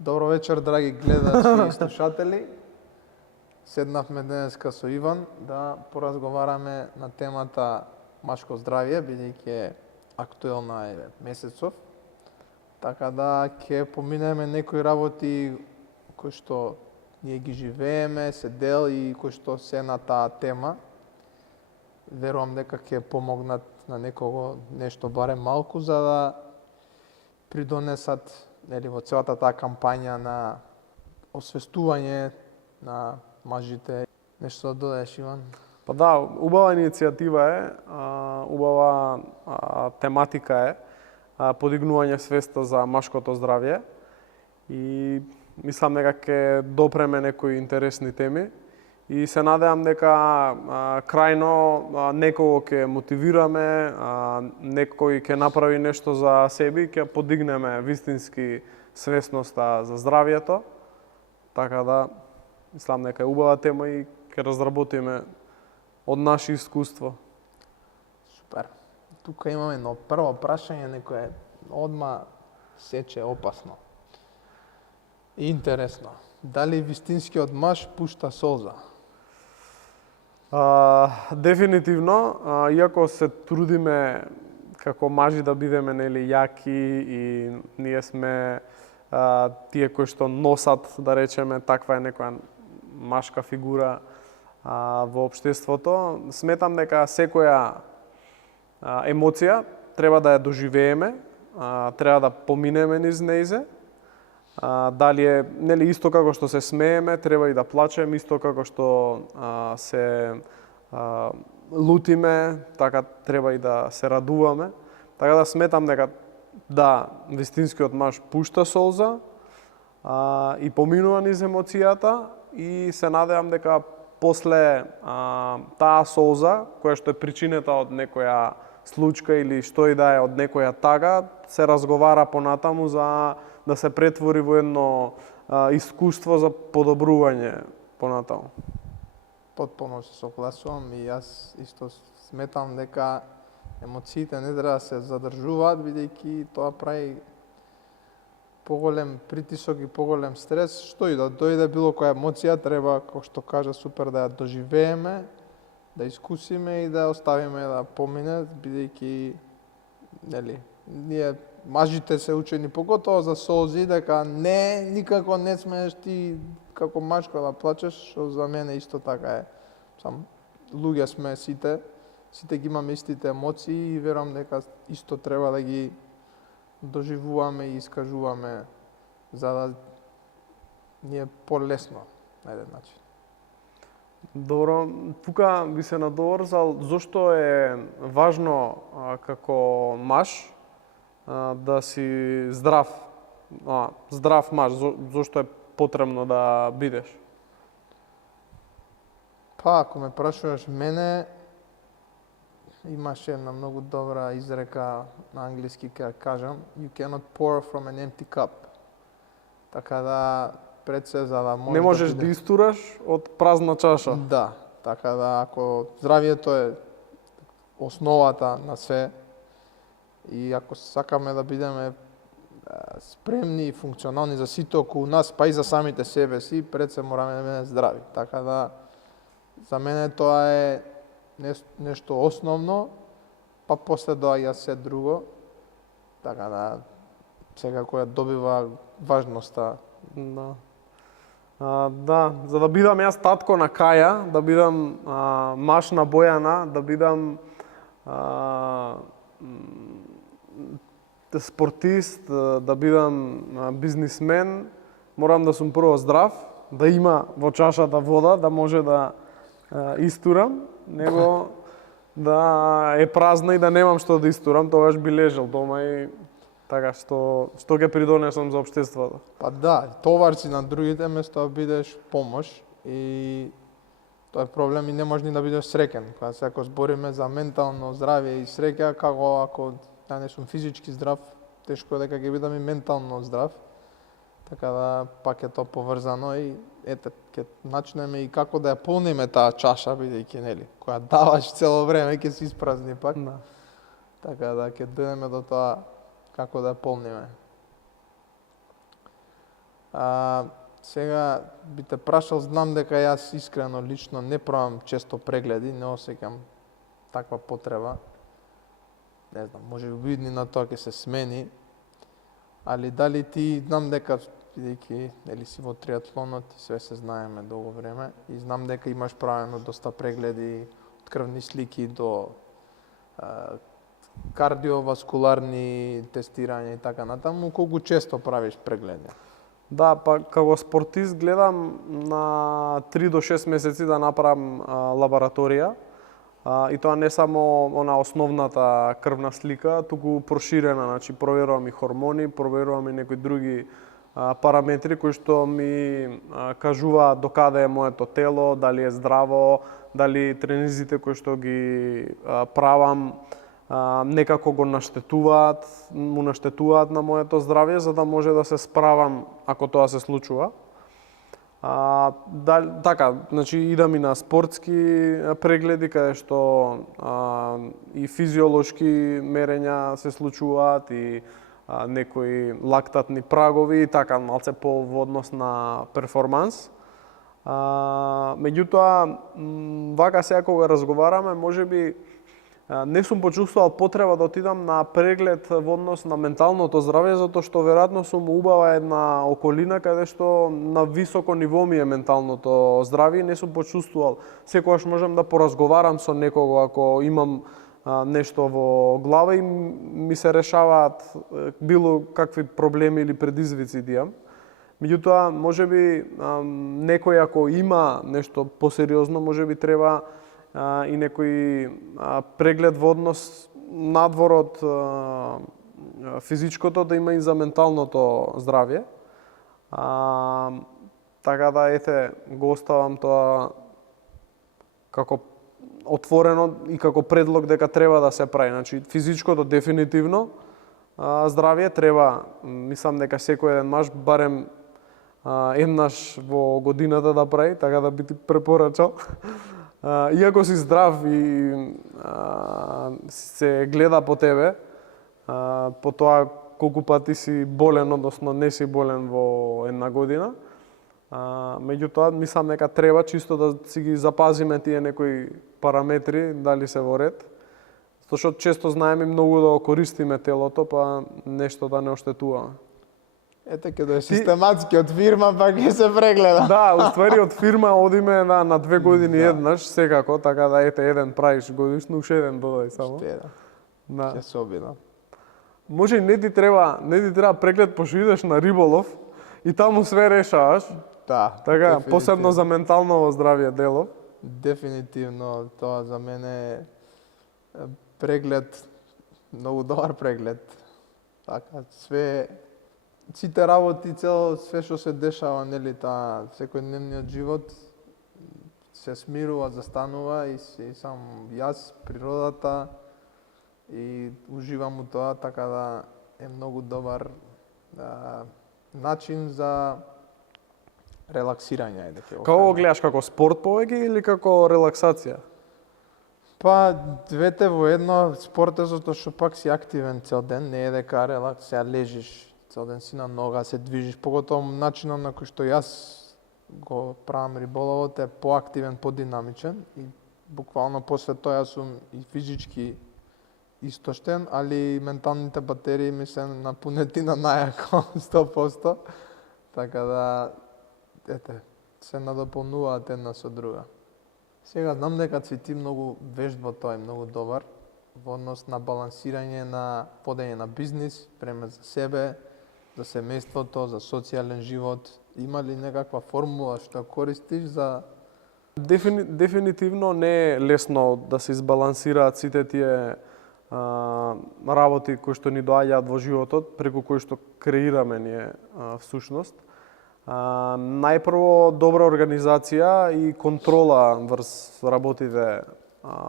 Добро вечер, драги гледачи и слушатели. Седнавме денеска со Иван да поразговараме на темата машко здравје, бидејќи е актуелна е месецов. Така да ќе поминеме некои работи кои што ние ги живееме, се дел и кои што се на таа тема. Верувам дека ќе помогнат на некого нешто барем малку за да придонесат во целата таа кампања на освестување на мажите. Нешто да додадеш, Иван? Па да, убава иницијатива е, убава тематика е, подигнување свеста за машкото здравје и мислам дека ќе допреме некои интересни теми и се надевам дека крајно некого ќе мотивираме, некој ќе направи нешто за себе и ќе подигнеме вистински свесноста за здравјето. Така да мислам дека е убава тема и ќе разработиме од наше искуство. Супер. Тука имаме едно прво прашање, некој одма сече опасно. Интересно. Дали вистинскиот маж пушта солза? Дефинитивно, иако се трудиме како мажи да бидеме јаки и ние сме тие кои што носат, да речеме, таква е некоја машка фигура во општеството, сметам дека секоја емоција треба да ја доживееме, треба да поминеме низ неизе. Дали е исто како што се смееме, треба и да плачеме, исто како што се лутиме, така треба и да се радуваме. Така да сметам дека да, вистинскиот маж пушта солза и поминува низ емоцијата и се надевам дека после таа солза, која што е причината од некоја случка или што и да е од некоја тага, се разговара понатаму за да се претвори во едно искуство за подобрување понатаму. Потполно се согласувам и јас исто сметам дека емоциите не треба да се задржуваат, бидејќи тоа прави поголем притисок и поголем стрес, што и да дојде било која емоција, треба, како што кажа, супер да ја доживееме, да искусиме и да оставиме да помине, бидејќи ние мажите се учени поготово за солзи, дека никако не смееш ти како мачко да плачеш, што за мене исто така е. Сам луѓе сме сите ги имаме истите емоции и верувам дека исто треба да ги доживуваме и искажуваме за да ни е полесно на еден начин. Добро, тука би се надоврзал зошто е важно како маж да си здрав маж, зошто е потребно да бидеш? Па, ако ме прашуваш мене, имаше една многу добра изрека на англиски, ќе кажам, you cannot pour from an empty cup. Така да, пред се, за да можеш не можеш да истураш од празна чаша. Да, така да, ако здравието е основата на се, и ако сакаме да бидеме спремни и функционални за сите околу нас, па и за самите себе си, пред се мораме да бидеме здрави. Така да, за мене тоа е нешто основно, па после доаѓа се друго. Така да, секако ја добива важноста. Да. Да, за да бидам јас татко на Каја, да бидам маж на Бојана, да бидам спортист, да бидам бизнисмен, морам да сум прво здрав, да има во чашата вода, да може да истурам, него да е празна и да немам што да истурам, тогаш би лежал дома и така што ќе придонесам за општеството. Па да, товар си на другите место да бидеш помош и тоа е проблем и не можеш ни да бидеш среќен. Кога се ако збориме за ментално здравје и среќа, како ако ја не сум физички здрав, тешко е дека ќе бидам и ментално здрав. Така да пак е тоа поврзано и ете ќе начнеме и како да ја полниме таа чаша, бидејќи која даваш цело време ќе се испразни пак. Да. Така да ќе дојдеме до тоа како да ја полниме. Сега би те прашал, знам дека јас искрено лично не правам често прегледи, не осеќам таква потреба. Не знам, може би виднина тоа ќе се смени, али дали ти, знам дека бидејќи нели си во триатлонот и све се знаеме долго време и знам дека имаш правено доста прегледи од крвни слики до кардиоваскуларни тестирања и така натаму, колку често правиш прегледи? Да, па како спортист гледам на 3 до 6 месеци да направам лабораторија. И тоа не само она основната крвна слика, туку проширена, значи проверувам и хормони, проверувам и некои други параметри кои што ми кажуваат докаде е моето тело, дали е здраво, дали тренизите кои што ги правам некако го наштетуваат, му наштетуваат на моето здравје, за да може да се справам ако тоа се случува. Така, значи идам и на спортски прегледи каде што и физиолошки мерења се случуваат и некои лактатни прагови и така малце по однос на перформанс. Меѓутоа, вака сега кога разговараме, можеби не сум почувствувал потреба да отидам на преглед во однос на менталното здравје, затоа што веројатно сум убава една околина каде што на високо ниво ми е менталното здравје и не сум почувствувал. Секогаш можам да поразговарам со некого ако имам нешто во глава и ми се решаваат било какви проблеми или предизвици да имам. Меѓутоа, можеби некој ако има нешто посериозно, можеби треба и некој преглед во однос надвор од физичкото да има и за менталното здравје. Така да, ете, го оставам тоа како отворено и како предлог дека треба да се прави. Значи, физичкото дефинитивно здравје треба, мислам дека секој еден маж барем еднаш во годината да прави, така да би ти препорачал. Иако си здрав и се гледа по тебе, по тоа колку пати си болен, односно не си болен во една година, меѓутоа мислам дека треба чисто да си ги запазиме тие некои параметри, дали се во ред, затоа што често знаеме многу да го користиме телото, па нешто да не оштетуваме. Ете, каде е систематски од фирма, па ќе се прегледа. Да, уствари од фирма одиме на 2 години еднаш, секако, така да ете еден правиш годишно, уште еден додај само. Уште еден. Да. Ќе се обидам. Може и не ти треба преглед пошто идеш на риболов и таму све решаваш. Да. Така, посебно за ментално здравје дело. Дефинитивно, тоа за мене е преглед, многу добар преглед. Така, сите работи, све што се дешава, нели, секојдневниот живот се смирува, застанува и си сам јас, природата и уживам у тоа, така да е многу добар начин за релаксирање. Како го гледаш, како спорт повеќе или како релаксација? Па, двете во едно, спорт е затоа што пак си активен цел ден, не е дека релаксија лежиш цел ден си на нога, се движиш, поготово начинот на кој што јас го правам риболовот е поактивен, подинамичен и буквално после тоа јас сум и физички истоштен, али и менталните батерии ми се напунети на најако 100%, така да, ете, се надополнуваат една со друга. Сега знам дека си ти многу вежд во тоа и многу добар во однос на балансирање на водење на бизнис, време за себе, за семејството, за социјален живот. Има ли некаква формула што користиш за... Дефинитивно не е лесно да се избалансираат сите тие работи кои што ни доаѓаат во животот, преку кои што креираме ние всушност. Најпрво добра организација и контрола врз работите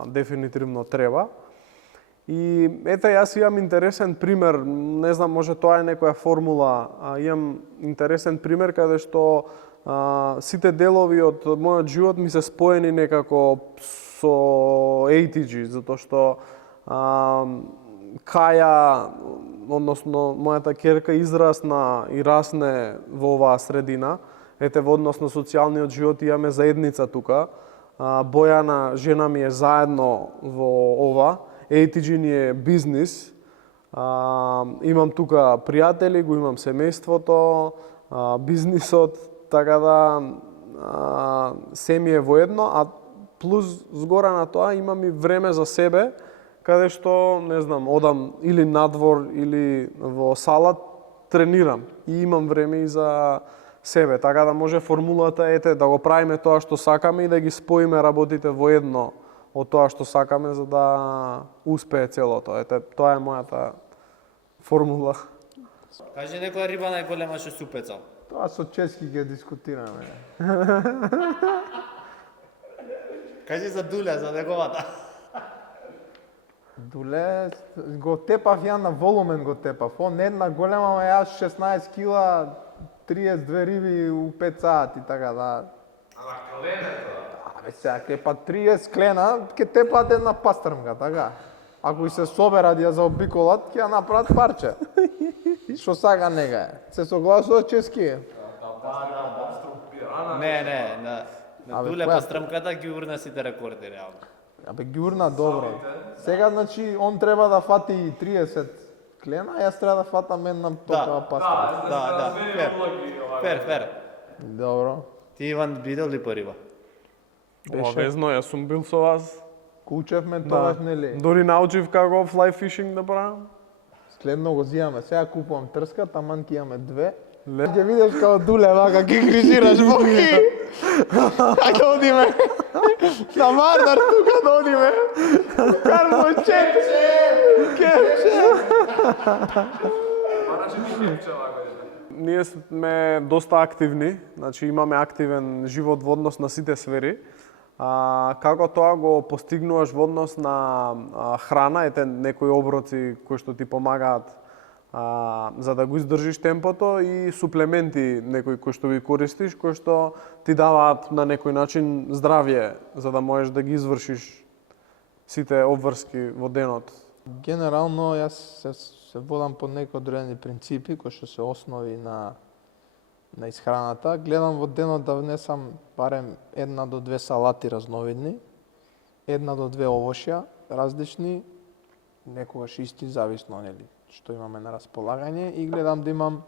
дефинитивно треба. И ете, јас имам интересен пример, не знам, може тоа е некоја формула, имам интересен пример каде што сите делови од мојот живот ми се споени некако со ATG, затоа што Каја, односно мојата ќерка израсна и расне во оваа средина. Ете, во однос на социјалниот живот имаме заедница тука. Бојана, жена ми е заедно во ова. ATG ни е бизнис. Имам тука пријатели, го имам семејството, бизнисот, така да се ми е воедно, а плюс згора на тоа имам и време за себе, каде што, не знам, одам или надвор или во сала, тренирам и имам време и за себе, така да може формулата ете да го правиме тоа што сакаме и да ги споиме работите воедно од тоа што сакаме за да успее целото. Ете, тоа е мојата формула. Кажи некоја риба најголема што си упецал. Тоа со чески ќе дискутираме. Кажи за Дуле, за неговата. Дуле, го тепав ја на волумен го тепав. Он една голема, ама јас 16 кила, 32 риби у 5 сати, така да. Ама клена тоа. Абе сега, ке па 30 клена, ке тепат една пастрмка, така. Ако и се соберат ја заобиколат, ќе ја направат парче. Што сака нега е. Се согласува чески? Не, на Абе, Дуле која- пастрмката ги урна сите рекорди реално. Абе ги урна добро. Сега, значи, он треба да фати 30 клена, а јас треба да фатам една токава пастра. Да, фер. Добро. Ти Иван видел ли по риба? Ова везно, јас сум бил со вас. Кучевме тогаш, нели? Дори научив како fly fishing да правам. Следно го зимаме. Сега купувам трска, таман ќе имаме две. Ќе видиш како Дуле вака, ќе крижираш боки. Ајде одиме. На Мардар тука да одиме. Кармо чепче. Кепче. Ние сме доста активни, значи имаме активен живот во однос на сите сфери. Како тоа го постигнуваш во однос на храна, ете некои оброци кои што ти помагаат за да го издржиш темпото и суплементи некои кои што ги користиш, кои што ти даваат на некој начин здравје за да можеш да ги извршиш сите обврски во денот. Генерално јас се водам по некои одредени принципи кои што се основи на исхраната. Гледам во денот да внесам барем 1 до 2 салати разновидни, 1 до 2 овошја различни, некогаш исти, зависно нели што имаме на располагање, и гледам да имам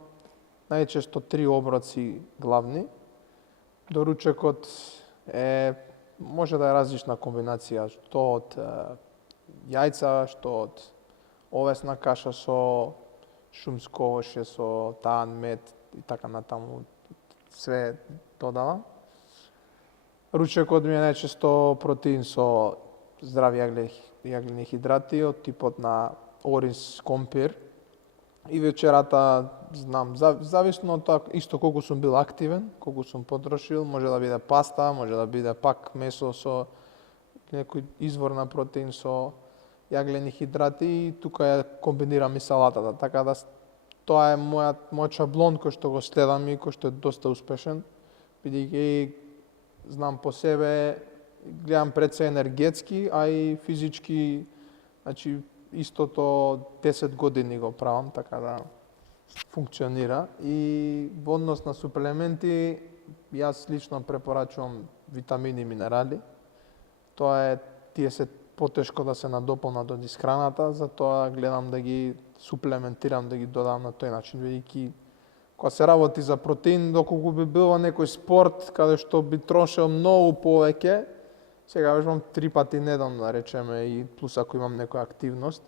најчесто 3 оброци главни. Доручекот може да е различна комбинација, што од јајца, што од овесна каша со шумско овошје, со таан мед и така натаму, све додавам. Ручекот ми е најчесто протеин со здрави јаглени хидрати од типот на ориз компир. И вечерата, знам, зависно од тоа исто колку сум бил активен, колку сум потрошил, може да биде паста, може да биде пак месо со некој извор на протеин со јаглени хидрати, и тука ја комбинирам и салатата, така да тоа е мојот шаблон кој што го следам и кој што е доста успешен, бидејќи знам по себе, гледам пред се енергетски, а и физички, значи истото 10 години го правам, така да функционира. И во однос на суплементи, јас лично препорачувам витамини и минерали. Тоа е, тие се потешко да се надополнат од исхраната, затоа гледам да ги суплементирам, да ги додавам на тој начин, бидејќи кога се работи за протеин, доколку би бил во некој спорт каде што би трошел многу повеќе, сега вежбам 3 пати неделно, да речеме, и плюс ако имам некоја активност.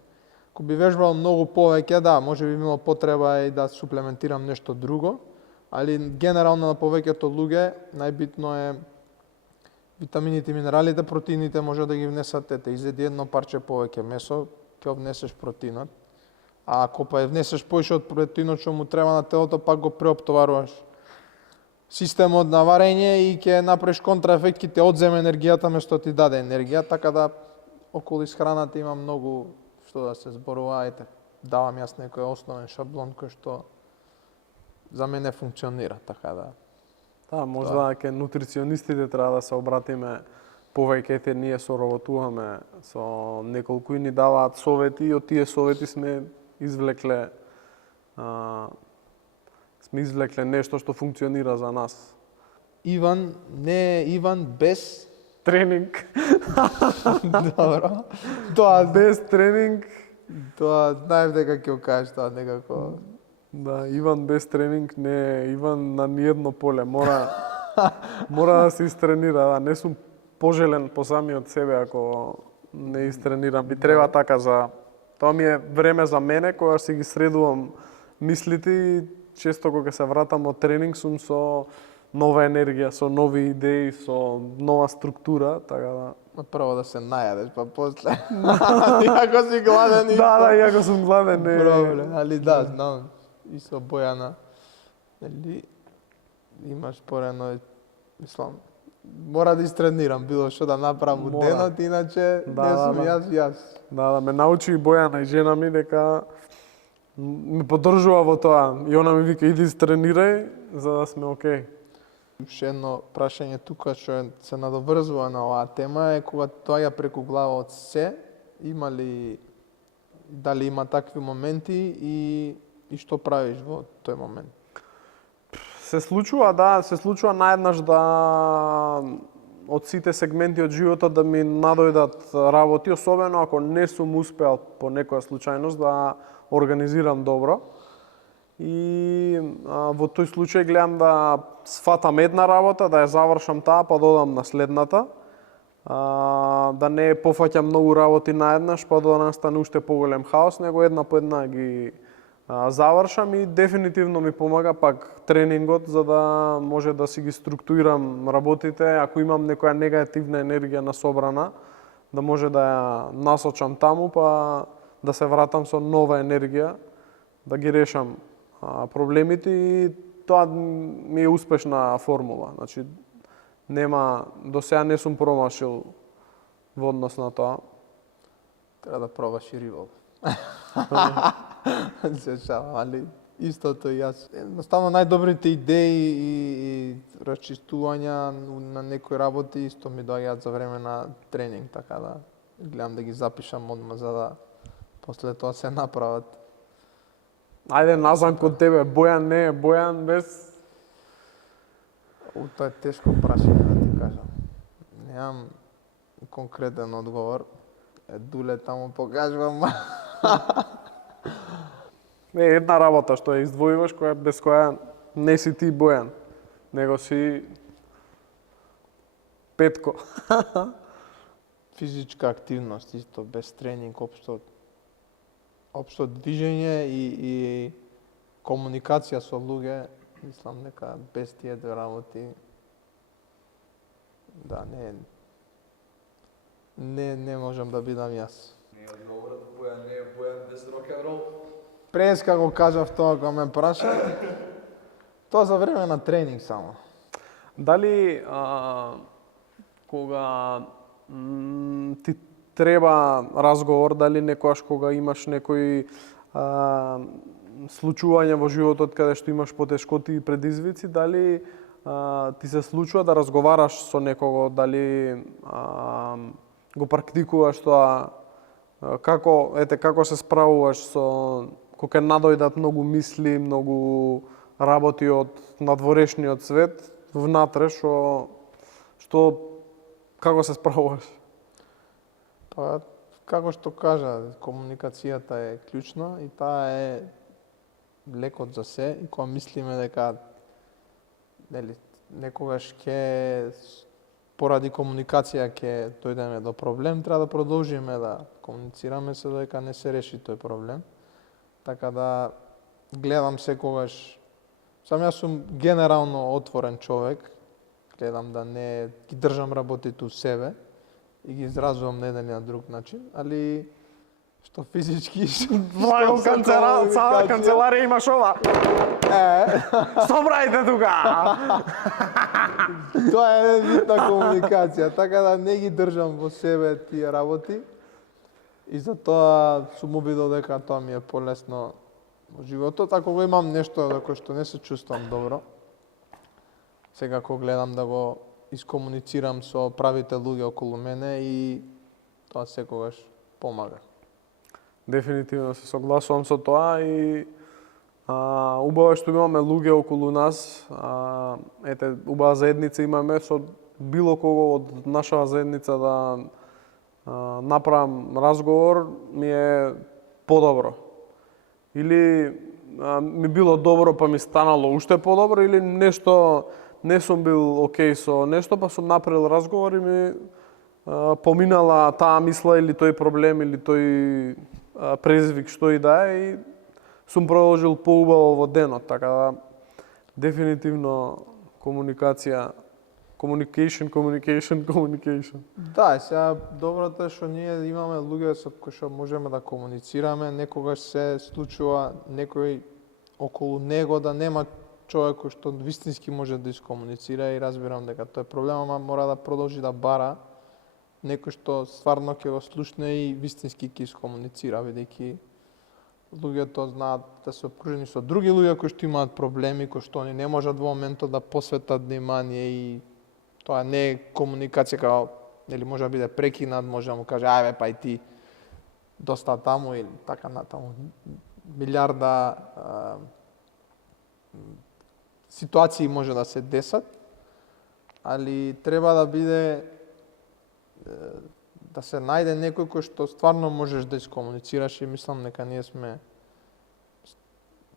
Ако би вежбал многу повеќе, да, може би имало потреба и да суплементирам нешто друго, али генерално на повеќето луѓе најбитно е витамините и минералите, протеините може да ги внесат, изеди едно парче повеќе месо, ќе внесеш протеинот. А ако па ја внесеш поише од протеинот што му треба на телото, пак го преоптоваруваш системот на варење и ќе направиш контраефект, ќе те одземе енергијата место ти даде енергија, така да околу исхраната има многу што да се зборува. Ете, давам јас некој основен шаблон кој што за мене функционира, така да. Да, можда ке нутриционистите треба да се обратиме повеќе ние соработуваме со неколку и ни даваат совети и од тие совети сме извлекле нешто што функционира за нас. Иван не е Иван без Тренинг. добро. Тоа Без тренинг. тоа знаев дека ќе го кажеш тоа некако. Да, Иван без тренинг не е Иван на ниедно поле. Мора да се истренира, да не сум пожелен по самиот себе ако не истренирам. Би треба така за тоа ми е време за мене кога си ги средувам мислите и често кога се вратам од тренинг сум со нова енергија, со нови идеи, со нова структура, така да. Прво да се најадеш, па после. Иако си гладен и... Да, иако сум гладен, не. Проблем, али да, знам. И со Бојана. Нели, имаш порено, мислам, мора да истренирам било што да направам у денот, иначе не сум јас. Да, ме научи и Бојана и жена ми дека ме поддржува во тоа. И она ми вика, иди тренирај, за да сме окей. Уште едно прашање тука што се надоврзува на оваа тема е кога тоа преку глава од се, дали има такви моменти и што правиш во тој момент? Се случува наеднаш да од сите сегменти од животот да ми надојдат работи, особено ако не сум успеал по некоја случајност да организирам добро. И во тој случај гледам да сфатам една работа, да ја завршам таа, па да одам на следната. Да не пофаќам многу работи наеднаш, па да настане уште поголем хаос, него една по една ги завршам и дефинитивно ми помага пак тренингот за да може да си ги структурирам работите, ако имам некоја негативна енергија насобрана, да може да ја насочам таму, па да се вратам со нова енергија, да ги решам проблемите и тоа ми е успешна формула. Значи, до сега не сум промашил во однос на тоа. Треба да пробаш и рибол. Се шалам, али истото и јас. Едноставно најдобрите идеи и расчистувања на некои работи исто ми доаѓаат за време на тренинг, така да гледам да ги запишам одма за да после тоа се направат. Ајде назам код тебе, Бојан не е Бојан без... Тоа е тешко прашање да ти кажам. Немам конкретен одговор. Дуле таму покажувам. Една работа што ја издвојуваш, без која не си ти Бојан, него си Петко. Физичка активност исто, без тренинг, општо движење и комуникација со луѓе, мислам дека без тие две работи да не можам да бидам јас. Не е одговорот Бојан, не е Бојан без рок-н-рол. Преска го кажав тоа кога ме праша. Тоа за време на тренинг само. Дали кога ти треба разговор, дали некојаш кога имаш некои случувања во животот каде што имаш потешкоти и предизвици, дали ти се случува да разговараш со некого, дали го практикуваш тоа, како се справуваш со кога надојдат многу мисли, многу работи од надворешниот свет, внатре како се справуваш? Па, како што кажа, комуникацијата е клучна и таа е лекот за се и кога мислиме дека некогаш ќе поради комуникација ќе дојдеме до проблем, треба да продолжиме да комуницираме се додека не се реши тој проблем. Така да гледам секогаш, јас сум генерално отворен човек, гледам да не ги држам работите у себе и ги изразувам на еден и на друг начин, али што физички Благо канцеларија имаш ова. Собрајте тука. Тоа е видна комуникација, така да не ги држам во себе тие работи. И затоа сум убеден дека тоа ми е полесно во животот, ако го имам нешто за кое што не се чувствам добро. Секако гледам да го искомуницирам со правите луѓе околу мене и тоа секогаш помага. Дефинитивно се согласувам со тоа и убаво е што имаме луѓе околу нас, ете, убава заедница имаме со било кого од нашава заедница да направам разговор, ми е подобро. Или ми било добро па ми станало уште подобро, или нешто не сум бил окей со нешто, па сум направил разговор и ми поминала таа мисла или тој проблем или тој презвик што и да е и сум продолжил поубаво во денот, така да дефинитивно комуникација, communication. Да, сега доброто е што ние имаме луѓе со кои што можеме да комуницираме, некогаш се случува некој околу него да нема човек кој што вистински може да искомуницира и разбирам дека тој е проблем, ама мора да продолжи да бара некој што стварно ќе го слушне и вистински ќе искомуницира, бидејќи луѓето знаат да се окружени со други луѓе кои што имаат проблеми, кои што они не можат во моментот да посветат внимание и тоа не е комуникација као, нели може да биде прекинат, може да му каже ајде па и ти доста таму или така натаму. Милиарда ситуации може да се десат, али треба да биде да се најде некој кој што стварно можеш да искомуницираш и мислам дека ние сме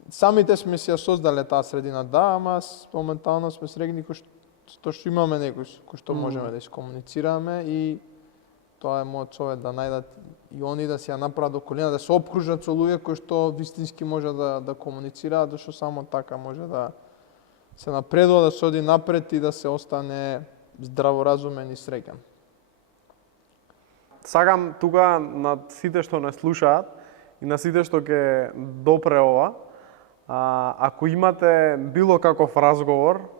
самите сме си ја создале таа средина, да, ама моментално сме средини кои што имаме некој кој што можеме да искомуницираме и тоа е мојот совет да најдат и они да си ја направат околина, да се опкружат со луѓе кои што вистински може да комуницираат, зашто само така може да се напредува, да се оди напред и да се остане здраворазумен и среќен. Сакам тука на сите што не слушаат и на сите што ќе допре ова, ако имате било каков разговор,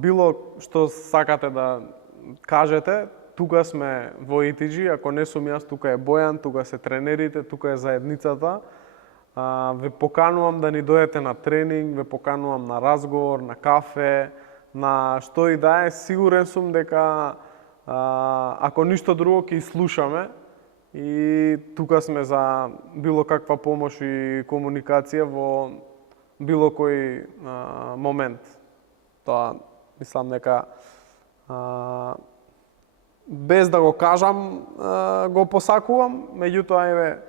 било што сакате да кажете, тука сме во ETG, ако не сум јас, тука е Бојан, тука се тренерите, тука е заедницата. Ве поканувам да ни дојдете на тренинг, ве поканувам на разговор, на кафе, на што и да е. Сигурен сум дека ако ништо друго ќе слушаме и тука сме за било каква помош и комуникација во било кој момент. Тоа мислам дека без да го кажам го посакувам, меѓутоа еве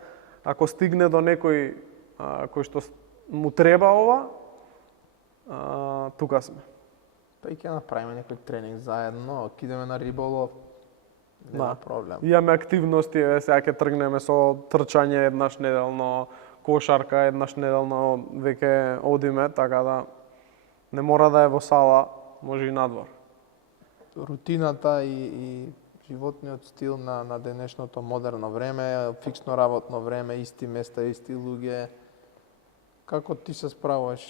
ако стигне до некој кој што му треба ова, тука сме. Па и ќе направиме некој тренинг заедно, ќе идеме на риболов, нема проблем. Имаме активности, еве сега ќе тргнеме со трчање еднаш неделно, кошарка еднаш неделно, веќе одиме, така да не мора да е во сала, може и надвор. Рутината и животниот стил на денешното модерно време, фиксно работно време, исти места, исти луѓе. Како ти се справуваш,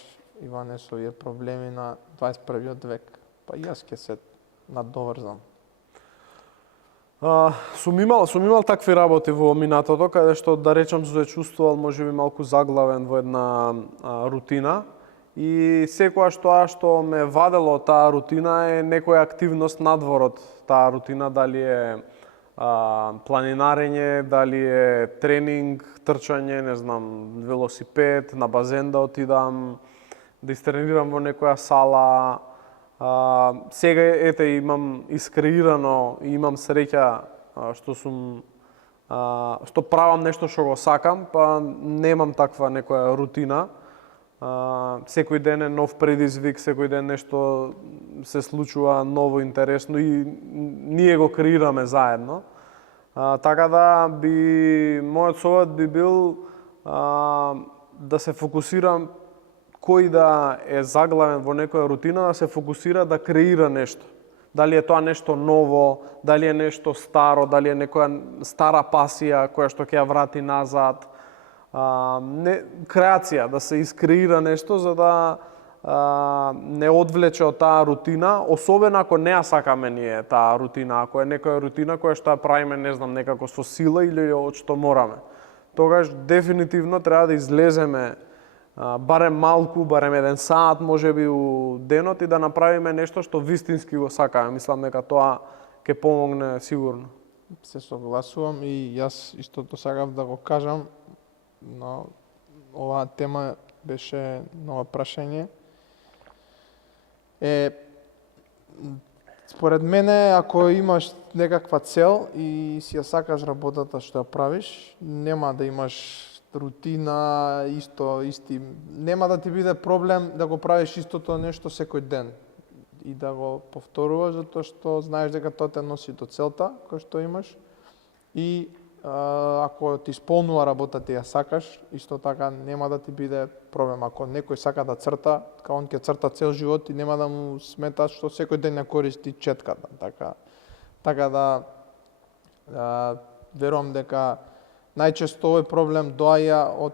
Иване, со овие проблеми на 21. век? Па јас ќе се надоврзам. Сум имал такви работи во минатото, каде што, да речам, се чувствувал можеби малку заглавен во една рутина. И секојаш тоа што ме вадело таа рутина е некоја активност надвор од таа рутина, дали е планинарење, дали е тренинг, трчање, не знам, велосипед, на базен да отидам, да истренирам во некоја сала. Сега ете имам искреирано и имам среќа што правам нешто што го сакам, па немам таква некоја рутина. Секој ден е нов предизвик, секој ден нешто се случува ново, интересно и ние го креираме заедно. Така да мојот совет би бил да се фокусирам кој да е заглавен во некоја рутина, да се фокусира да креира нешто. Дали е тоа нешто ново, дали е нешто старо, дали е некоја стара пасија која што ќе ја врати назад. Креација, да се искреира нешто за да не одвлече од таа рутина, особено ако не ја сакаме ние таа рутина, ако е некоја рутина која што ја правиме, не знам, некако со сила или од што мораме. Тогаш дефинитивно треба да излеземе барем малку, барем 1 сат, можеби у денот и да направиме нешто што вистински го сакаме. Мислам дека тоа ќе помогне сигурно. Се согласувам и јас истото сакав да го кажам, но оваа тема беше ново прашање. Според мене, ако имаш некаква цел и си ја сакаш работата што ја правиш, нема да имаш рутина, исти. Нема да ти биде проблем да го правиш истото нешто секој ден и да го повторуваш, затоа што знаеш дека тоа те носи до целта која што имаш. И ако ти исполнува работата и ја сакаш, исто така нема да ти биде проблем. Ако некој сака да црта, он ќе црта цел живот и нема да му смета што секој ден ја користи четката. Така да верувам дека најчесто овој проблем доаѓа од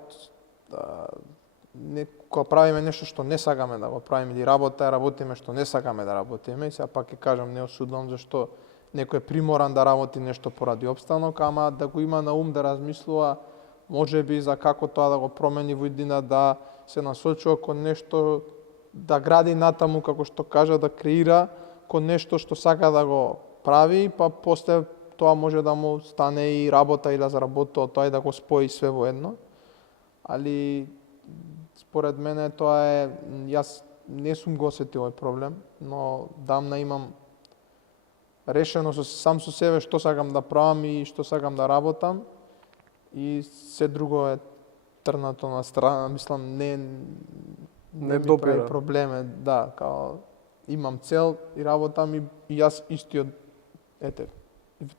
кога правиме нешто што не сакаме да го правиме, или работиме што не сакаме да работиме. И сега пак ќе кажам, не осудувам зашто некој е приморан да работи нешто поради обстанок, ама да го има на ум, да размислува можеби за како тоа да го промени во иднина, да се насочува кон нешто, да гради натаму, како што кажа, да креира кон нешто што сака да го прави, па после тоа може да му стане и работа и да заработува тоа и да го спои све во едно. Али според мене тоа е, јас не сум го осетил овој проблем, но дамна имам решено сам со себе што сакам да правам и што сакам да работам, и се друго е трнато на страна, мислам не ми прави проблеме, да, као имам цел и работам и јас истиот,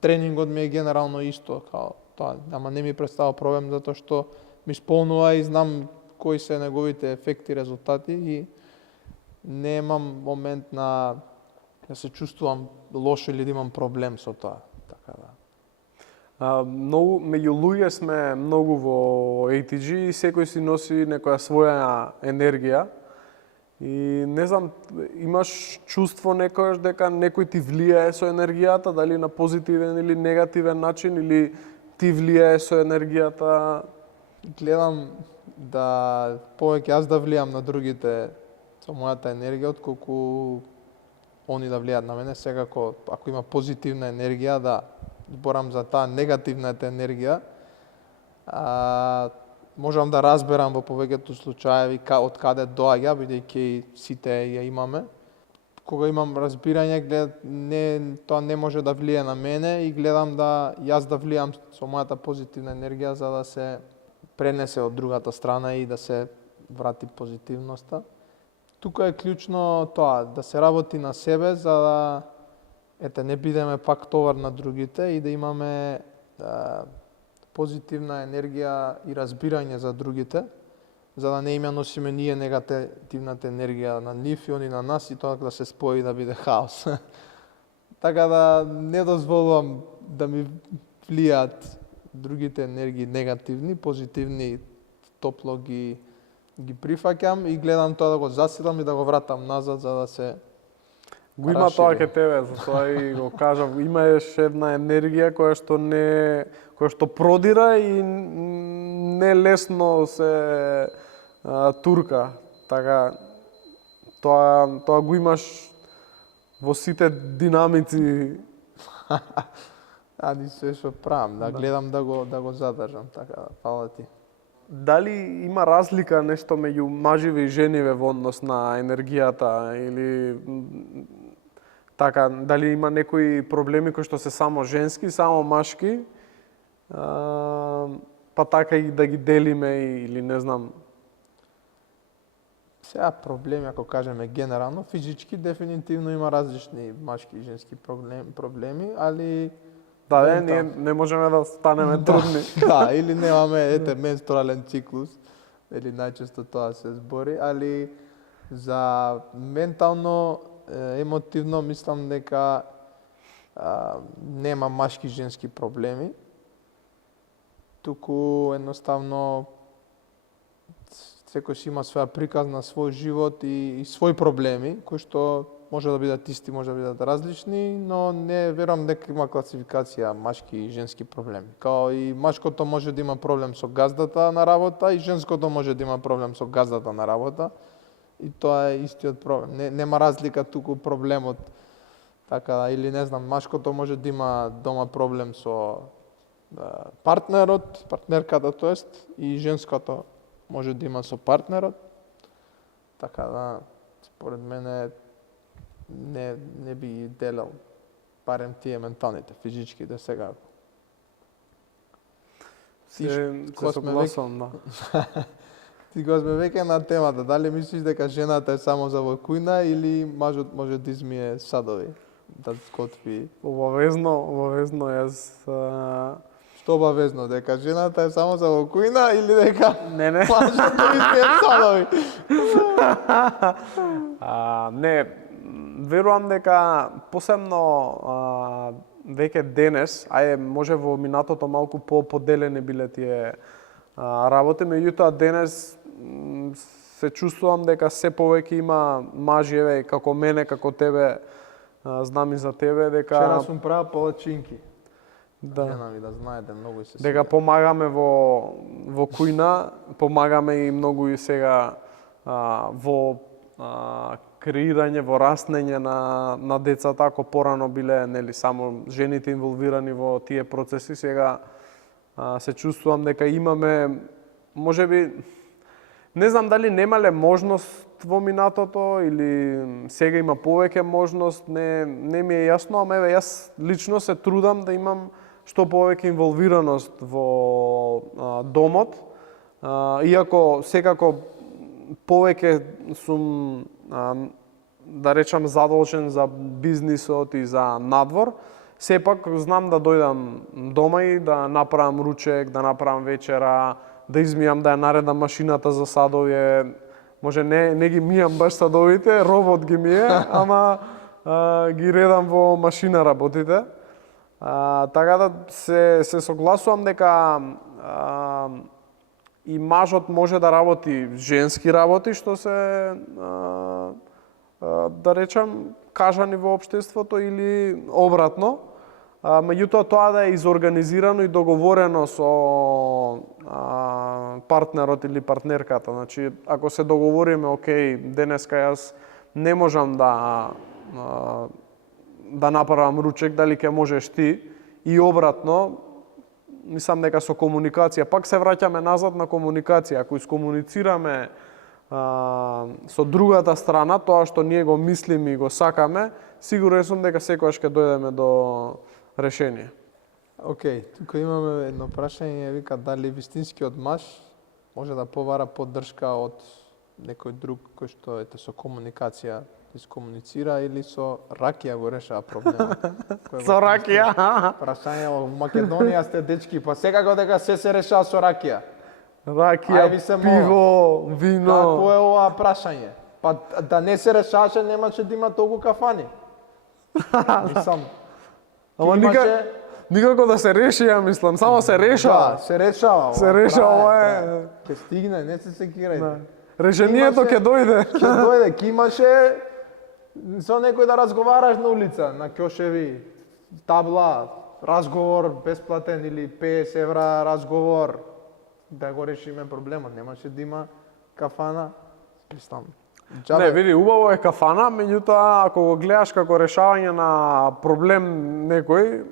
тренингот ми е генерално исто, као тоа, ама не ми представува проблем затоа што ми исполнува и знам кои се неговите ефекти, резултати и немам момент на да се чувствувам лошо или да имам проблем со тоа. Така да. Многу меѓу луѓе сме многу во ATG и секој си носи некоја своја енергија. И не знам, имаш чувство некојаш дека некој ти влијае со енергијата, дали на позитивен или негативен начин, или ти влијае со енергијата? Гледам да повеќе јас да влијам на другите со мојата енергија, отколку они да влијаат на мене. Секако, ако има позитивна енергија, да зборам за таа негативната енергија, можам да разберам во повеќето случаеви од каде доаѓа, бидејќи сите ја имаме. Кога имам разбирање, тоа не може да влие на мене и гледам да јас да влијам со мојата позитивна енергија за да се пренесе од другата страна и да се врати позитивноста. Тука е клучно тоа, да се работи на себе за да не бидеме пак товар на другите и да имаме позитивна енергија и разбирање за другите, за да не им ја носиме ние негативната енергија на нив и они на нас и тоа да се спои да биде хаос. Така да не дозволувам да ми влијаат другите енергии негативни, позитивни топло ги прифаќам и гледам тоа да го засилам и да го вратам назад за да се го има тоа ке тебе, затоа и го кажав, имаш една енергија која што продира и не лесно се турка. Така тоа го имаш во сите динамици. Ади се што правам, да гледам да го задржам, така, фала ти. Дали има разлика нешто меѓу маживе и жениве во однос на енергијата или така, дали има некои проблеми кои што се само женски, само машки, па така и да ги делиме или не знам. Сега проблеми, ако кажеме генерално, физички дефинитивно има различни машки и женски проблеми, али да, ние не можеме да станеме трудни. Да, или немаме менструален циклус, или најчесто тоа се збори, али за ментално, емотивно мислам дека нема машки и женски проблеми, туку едноставно секој си има своја приказ на свој живот и своји проблеми, кои што може да бидат исти, може да бидат различни, но не верувам дека има класификација машки и женски проблеми. Као и машкото може да има проблем со газдата на работа и женското може да има проблем со газдата на работа. И тоа е истиот проблем. Нема разлика туку проблемот. Така, или не знам, машкото може да има дома проблем со партнерката, тоест, и женското може да има со партнерот. Така да, според мене, не би ги делал барем тие менталните, физичките сега. Се согласувам, да. Ти го сме веќе на темата, дали мислиш дека жената е само за војкујна или мажот може да измие садови, да готви? Обавезно, јас... Што обавезно, дека жената е само за војкујна или дека Не. мажот да измие садови? Не, верувам дека посебно веќе денес, може во минатото малку по-поделени биле тие работи, меѓутоа денес се чувствувам дека се повеќе има мажи, еве, како мене, како тебе, знам и за тебе, дека... Вчера сум правил палачинки. Да. Жена ми да знаете, многу се Дека помагаме во кујна, помагаме и многу и сега во креирање, во раснење на децата, ако порано биле нели само жените инволвирани во тие процеси, сега се чувствувам дека имаме, можеби, не знам дали немале можност во минатото или сега има повеќе можност, не ми е јасно, ама еве јас лично се трудам да имам што повеќе инволвираност во домот, иако секако повеќе сум да речам задолжен за бизнисот и за надвор, сепак знам да дојдам дома и да направам ручек, да направам вечера, да измијам, да ја наредам машината за садовје. Може не ги мијам баш садовите, робот ги мие, ама ги редам во машина работите. Така да се согласувам дека и мажот може да работи женски работи, што се да речам кажани во општеството или обратно. Меѓутоа тоа да е изорганизирано и договорено со партнерот или партнерката. Значи, ако се договориме, окей, денеска јас не можам да направам ручек, дали ќе можеш ти, и обратно, мислам дека со комуникација, пак се враќаме назад на комуникација. Ако искомуницираме со другата страна, тоа што ние го мислиме и го сакаме, сигурен сум дека секогаш ќе дојдеме до решение. Океј, тука имаме едно прашање, вика дали вистинскиот маж може да побара поддршка од некој друг кој што ете со комуникација искомуницира или со ракија го решава проблемот. Со ракија? Прашање во Македонија сте дечки, па секако дека се решава со ракија. Ракија, пиво, вино. Како е ова прашање? Па да не се решаваше, немаше да има толку кафани. Мислам. Ама никако да се реши, ја мислам, само се решава. Да, се решава. Се решава, Ќе стигне, не се секирајте. Решението ќе дојде. Ќе дојде, ќе имаше со некој да разговараш на улица, на ќошеви, табла, разговор бесплатен или 50 евра разговор, да го решиме проблемот. Немаше да има кафана. Мислам. Не, види, убаво е кафана, меѓутоа ако го гледаш како решавање на проблем некој,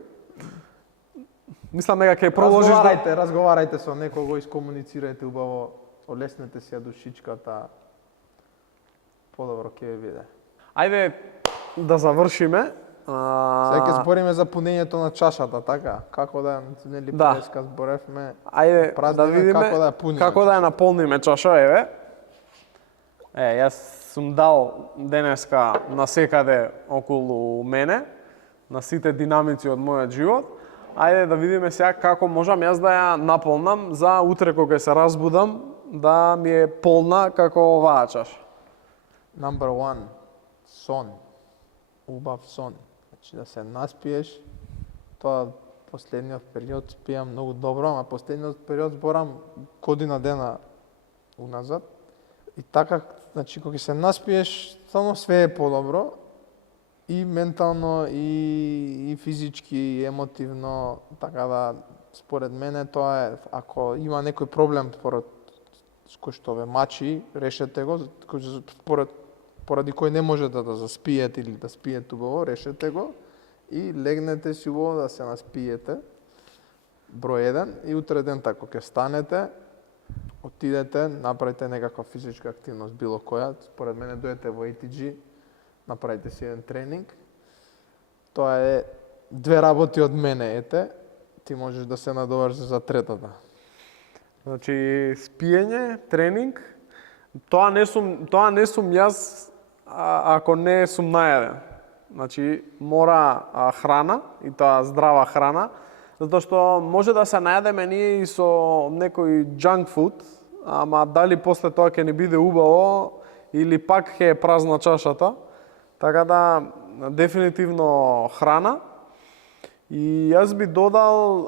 мислам дека ќе продолжиш разговарајте со некого, искомуницирајте убаво, олеснете си ја душичката. Подобро ќе ви биде. Ајде да завршиме. Сега ќе збориме за пунењето на чашата, така? Како да нели преска зборевме. Ајде да видиме како да ја наполниме чаша, еве. Јас сум дал денеска на секаде околу мене, на сите динамици од мојот живот. Ајде да видиме сега како можам јас да ја наполнам за утре кога се разбудам, да ми е полна како оваа чаша. Number 1, сон. Убав сон. Значи да се наспиеш, тоа последниот период спијам многу добро, ама последниот период зборам година дена уназад. И така, значи кога се наспиеш, само све е подобро и ментално и физички и емотивно, така да според мене тоа е, ако има некој проблем кој што ве мачи, решете го, поради кој не можете да заспиете или да спиете убаво, решете го и легнете си убаво да се наспиете. Број 1 и утре ден тако ќе станете, отидете, направите некаква физичка активност било која, според мене дојдете во ATG, направите си еден тренинг. Тоа е 2 работи од мене, ете, ти можеш да се надовршиш за третата. Значи, спиење, тренинг, тоа не сум јас ако не сум најаден. Значи, мора храна, и тоа здрава храна, затоа што може да се најадеме ние и со некој junk food, ама дали после тоа ќе не биде убаво или пак ќе е празна чашата. Така да, дефинитивно храна. И јас би додал,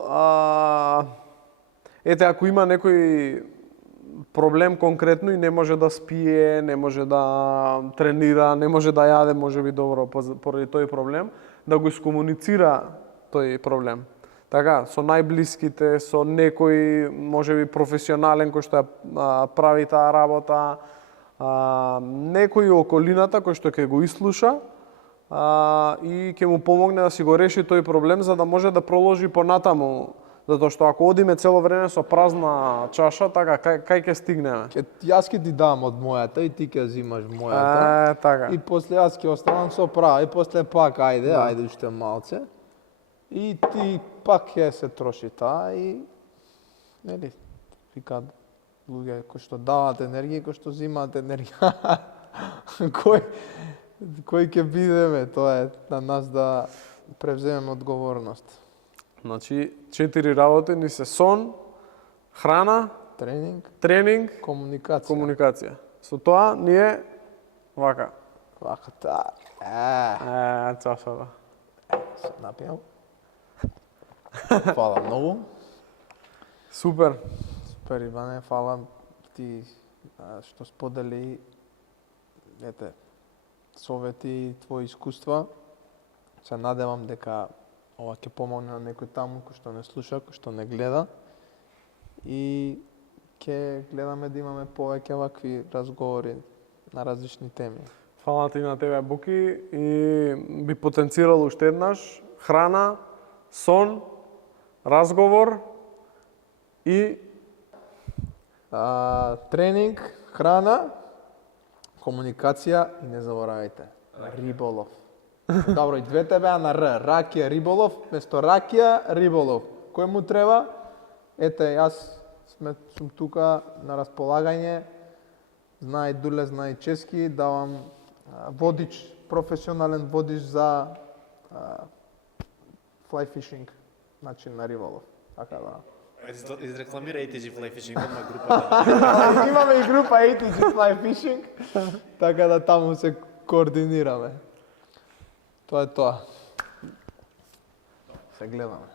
ете, ако има некој проблем конкретно и не може да спие, не може да тренира, не може да јаде, може би добро поради тој проблем, да го искомуницира тој проблем. Така, со најблиските, со некој, може би професионален кој што ја прави таа работа, некој околината кој што ќе го ислуша и ќе му помогне да си го реши тој проблем за да може да проложи понатаму. Затоа што ако одиме цело време со празна чаша, така кај ќе стигнеме? Јас ќе ти дам од мојата и ти ќе зимаш мојата. Така. И после јас ќе останам со права и после пак ајде уште малце. И ти пак ќе се троши таа и нели викаат луѓе кои што даваат енергија, кои што зимаат енергија. кој ќе бидеме, тоа е на нас да превземеме одговорност. Значи, 4 работи ни се сон, храна, тренинг, комуникација. Со тоа ние вака. Вака таа. Чашата. Се напијам. Фала многу. Супер. Супер, Иване, фала ти што сподели совети и твои искуства. Се надевам дека ова ќе помогне на некој таму кој што не слуша, кој што не гледа. И ќе гледаме да имаме повеќе вакви разговори на различни теми. Фала ти на тебе, Буки, и би потенцирал уште еднаш храна, сон, разговор и тренинг, храна, комуникација и не заборавајте, риболов. Добро, и двете беа на Р. Ракија, риболов, место ракија, риболов. Кој му треба? Ете, јас сум тука на располагање. Знае Дуле, знае Чески, давам водич, професионален водич за fly fishing, начин на риболов. Така да. Изрекламира ATG Fly Fishing, одма групата. Имаме и група ATG Fly Fishing, така да таму се координираме. Тоа е тоа. Се гледаме.